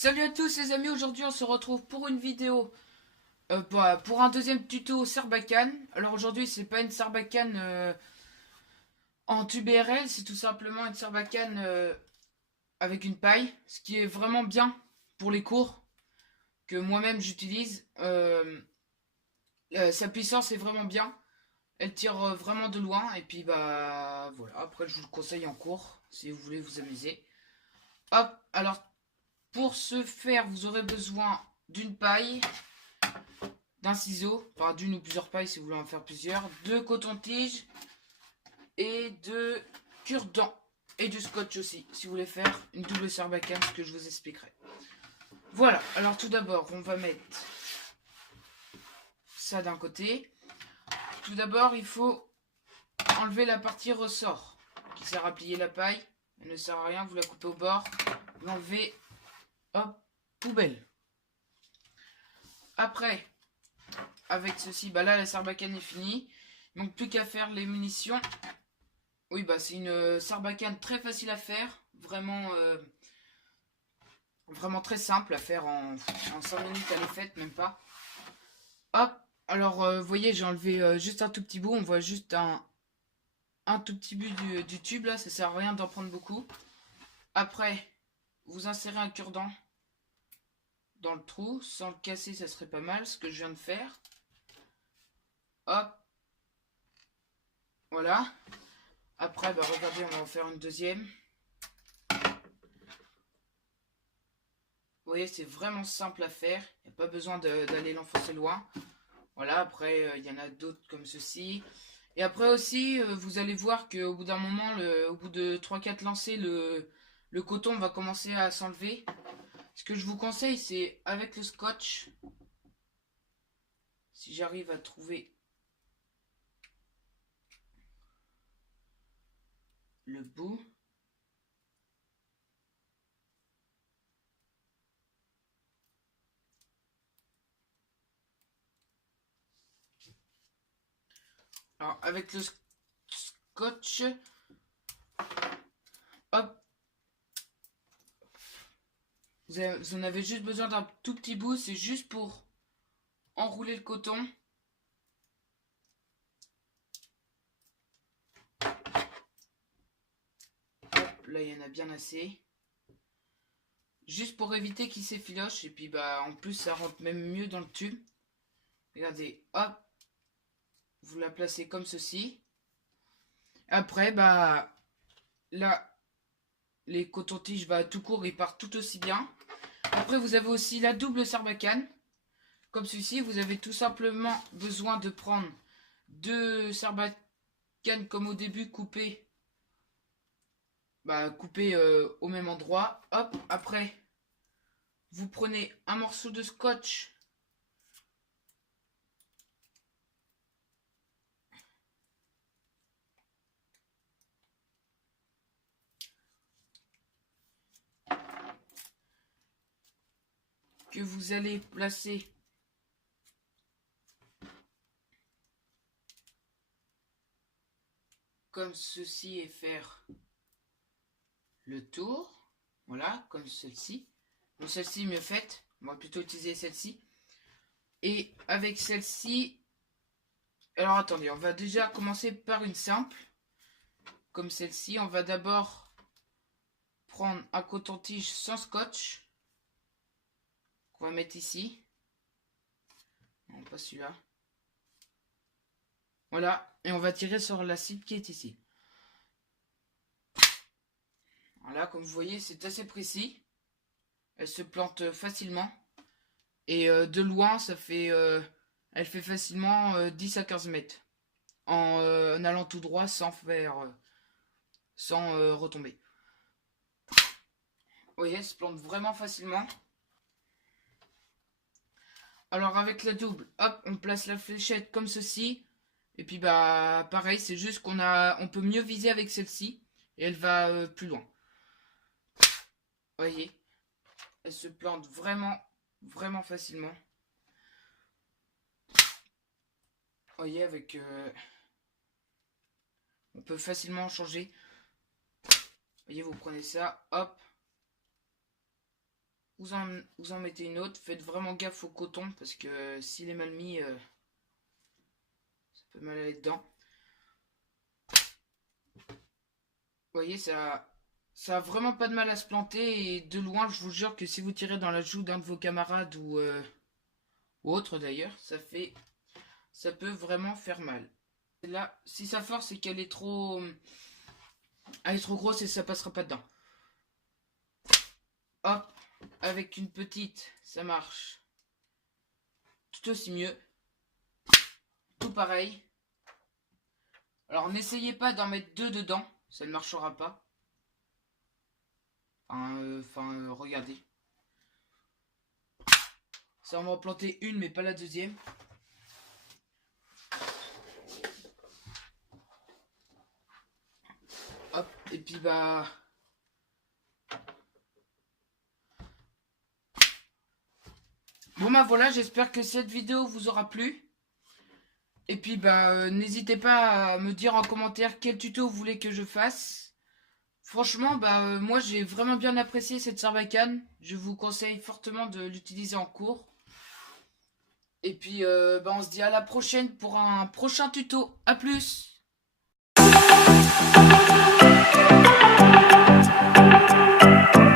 Salut à tous les amis, aujourd'hui on se retrouve pour une vidéo, pour un deuxième tuto Sarbacane. Alors aujourd'hui c'est pas une Sarbacane en tube RL, c'est tout simplement une Sarbacane avec une paille, ce qui est vraiment bien pour les cours que moi-même j'utilise. Sa puissance est vraiment bien, elle tire vraiment de loin et puis bah voilà, après je vous le conseille en cours si vous voulez vous amuser. Hop, alors pour ce faire vous aurez besoin d'une paille, d'un ciseau, enfin d'une ou plusieurs pailles si vous voulez en faire plusieurs, de coton-tige et de cure-dent et du scotch aussi si vous voulez faire une double sarbacane, ce que je vous expliquerai. Voilà, alors tout d'abord on va mettre ça d'un côté. Tout d'abord il faut enlever la partie ressort qui sert à plier la paille. Elle ne sert à rien, vous la coupez au bord, vous l'enlevez, hop, poubelle. Après, avec ceci, bah là la sarbacane est finie. Il manque plus qu'à faire les munitions. Oui, bah c'est une sarbacane très facile à faire, vraiment très simple à faire en 5 minutes, elle est faite, même pas. Hop, alors vous voyez, j'ai enlevé juste un tout petit bout, on voit juste un tout petit bout du tube là, ça sert à rien d'en prendre beaucoup. Après, vous insérez un cure-dent dans le trou, sans le casser, ça serait pas mal, ce que je viens de faire. Hop, voilà. Après, bah regardez, on va en faire une deuxième. Vous voyez, c'est vraiment simple à faire. Il n'y a pas besoin d'aller l'enfoncer loin. Voilà, après, il y en a d'autres comme ceci. Et après aussi, vous allez voir qu'au bout d'un moment, au bout de 3-4 lancers, le coton va commencer à s'enlever. Ce que je vous conseille, c'est avec le scotch, si j'arrive à trouver le bout. Alors, avec le scotch, hop, vous en avez juste besoin d'un tout petit bout, c'est juste pour enrouler le coton. Hop, là il y en a bien assez. Juste pour éviter qu'il s'effiloche, et puis bah en plus ça rentre même mieux dans le tube. Regardez, hop, vous la placez comme ceci. Après, bah là, les cotons-tiges, bah tout court, ils partent tout aussi bien. Après, vous avez aussi la double sarbacane. Comme ceci, vous avez tout simplement besoin de prendre deux sarbacanes comme au début, coupées, coupées au même endroit. Hop, après, vous prenez un morceau de scotch que vous allez placer comme ceci et faire le tour. Voilà, comme celle-ci. Bon, celle-ci mieux faite. On va plutôt utiliser celle-ci. Et avec celle-ci, alors attendez, on va déjà commencer par une simple. Comme celle-ci, on va d'abord prendre un coton-tige sans scotch. Qu'on va mettre ici. Non, pas celui-là. Voilà, et on va tirer sur la cible qui est ici. Voilà, comme vous voyez, c'est assez précis. Elle se plante facilement. Et de loin, elle fait facilement 10 à 15 mètres. En allant tout droit sans retomber. Vous voyez, elle se plante vraiment facilement. Alors avec la double, hop, on place la fléchette comme ceci. Et puis bah pareil, c'est juste on peut mieux viser avec celle-ci. Et elle va plus loin. Vous voyez, elle se plante vraiment facilement. Vous voyez, on peut facilement changer. Vous voyez, vous prenez ça, hop. vous en mettez une autre. Faites vraiment gaffe au coton parce que s'il est mal mis, ça peut mal aller dedans. Vous voyez, ça a vraiment pas de mal à se planter. Et de loin, je vous jure que si vous tirez dans la joue d'un de vos camarades ou autre d'ailleurs, ça peut vraiment faire mal. Et là, si ça force, c'est qu'elle est trop... Elle est trop grosse et ça passera pas dedans. Hop, avec une petite, ça marche tout aussi mieux. Tout pareil. Alors n'essayez pas d'en mettre 2 dedans, ça ne marchera pas. Regardez. Ça, on va en planter une, mais pas la deuxième. Hop, et puis bah... Bon bah voilà, j'espère que cette vidéo vous aura plu. Et puis bah n'hésitez pas à me dire en commentaire quel tuto vous voulez que je fasse. Franchement, bah moi j'ai vraiment bien apprécié cette sarbacane. Je vous conseille fortement de l'utiliser en cours. Et puis bah, on se dit à la prochaine pour un prochain tuto. A plus!